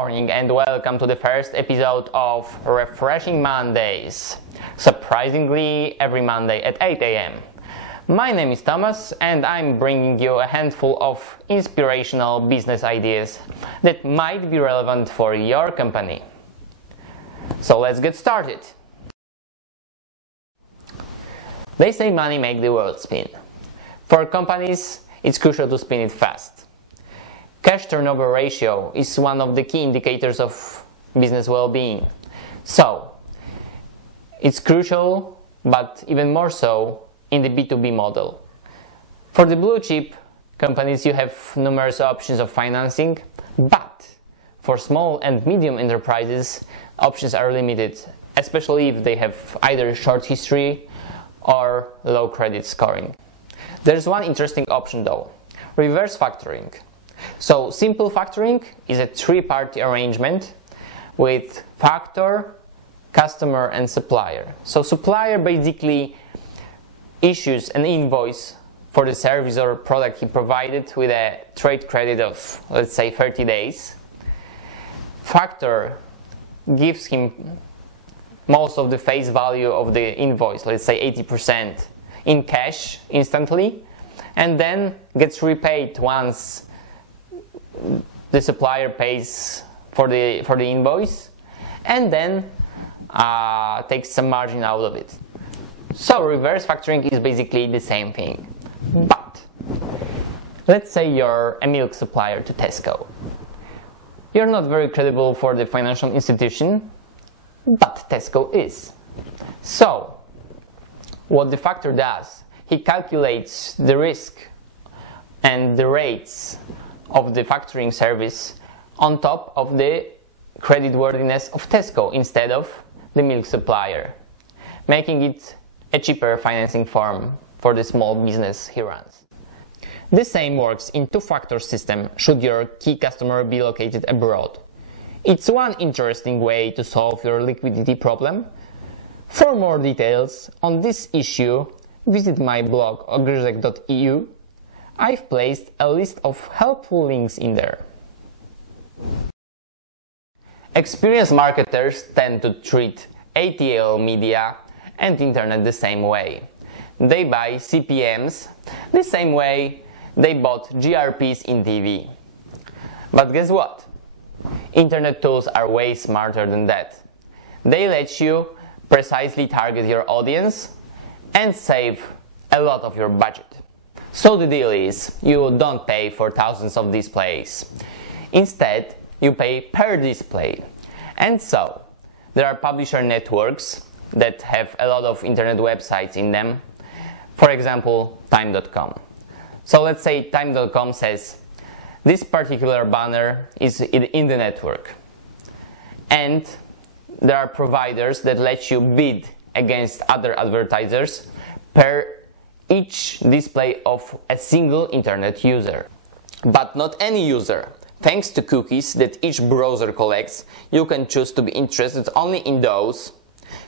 morning and welcome to the first episode of Refreshing Mondays. Surprisingly, every Monday at 8 a.m. My name is Thomas and I'm bringing you a handful of inspirational business ideas that might be relevant for your company. So let's get started. They say money makes the world spin. For companies, it's crucial to spin it fast. Cash turnover ratio is one of the key indicators of business well-being. So, it's crucial, but even more so in the B2B model. For the blue chip companies, you have numerous options of financing, but for small and medium enterprises, options are limited, especially if they have either short history or low credit scoring. There's one interesting option though, reverse factoring. So simple factoring is a three-party arrangement with factor, customer and supplier. So supplier basically issues an invoice for the service or product he provided with a trade credit of, let's say, 30 days. Factor gives him most of the face value of the invoice, let's say 80%, in cash instantly, and then gets repaid once the supplier pays for the invoice, and then takes some margin out of it. So reverse factoring is basically the same thing. But let's say you're a milk supplier to Tesco. You're not very credible for the financial institution, but Tesco is. So what the factor does, he calculates the risk and the rates of the factoring service on top of the creditworthiness of Tesco instead of the milk supplier, making it a cheaper financing form for the small business he runs. The same works in two-factor system should your key customer be located abroad. It's one interesting way to solve your liquidity problem. For more details on this issue, visit my blog ogryzek.eu. I've placed a list of helpful links in there. Experienced marketers tend to treat ATL media and internet the same way. They buy CPMs the same way they bought GRPs in TV. But guess what? Internet tools are way smarter than that. They let you precisely target your audience and save a lot of your budget. So the deal is, you don't pay for thousands of displays. Instead, you pay per display. And so, there are publisher networks that have a lot of internet websites in them. For example, time.com. So let's say time.com says, this particular banner is in the network. And there are providers that let you bid against other advertisers per each display of a single internet user. But not any user. Thanks to cookies that each browser collects, you can choose to be interested only in those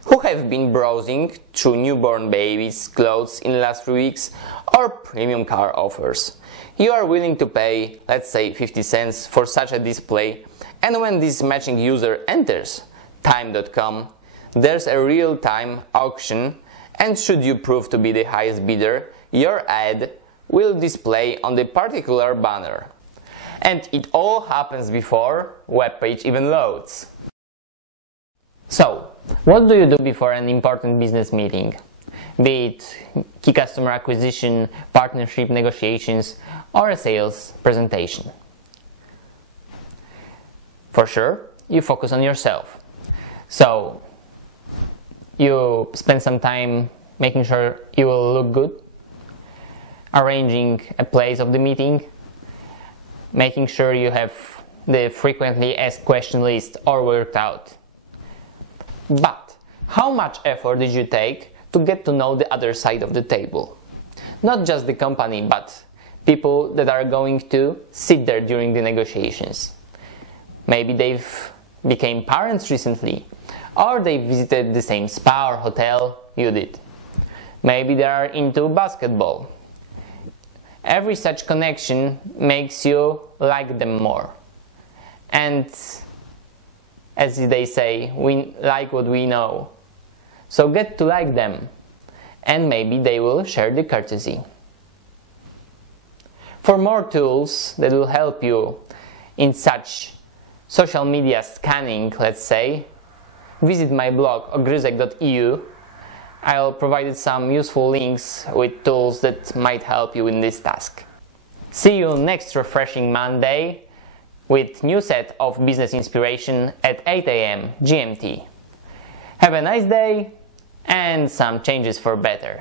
who have been browsing through newborn babies' clothes in the last 3 weeks or premium car offers. You are willing to pay, let's say, 50 cents for such a display, and when this matching user enters time.com, there's a real-time auction, and should you prove to be the highest bidder, your ad will display on the particular banner. And it all happens before web page even loads. So, what do you do before an important business meeting? Be it key customer acquisition, partnership negotiations, or a sales presentation. For sure, you focus on yourself. So, you spend some time making sure you will look good, arranging a place of the meeting, making sure you have the frequently asked question list all worked out. But how much effort did you take to get to know the other side of the table? Not just the company, but people that are going to sit there during the negotiations. Maybe they've became parents recently, or they visited the same spa or hotel you did. Maybe they are into basketball. Every such connection makes you like them more. And as they say, we like what we know. So get to like them, and maybe they will share the courtesy. For more tools that will help you in such social media scanning, let's say, visit my blog ogryzek.eu. I'll provide some useful links with tools that might help you in this task. See you next refreshing Monday with new set of business inspiration at 8 AM GMT. Have a nice day and some changes for better.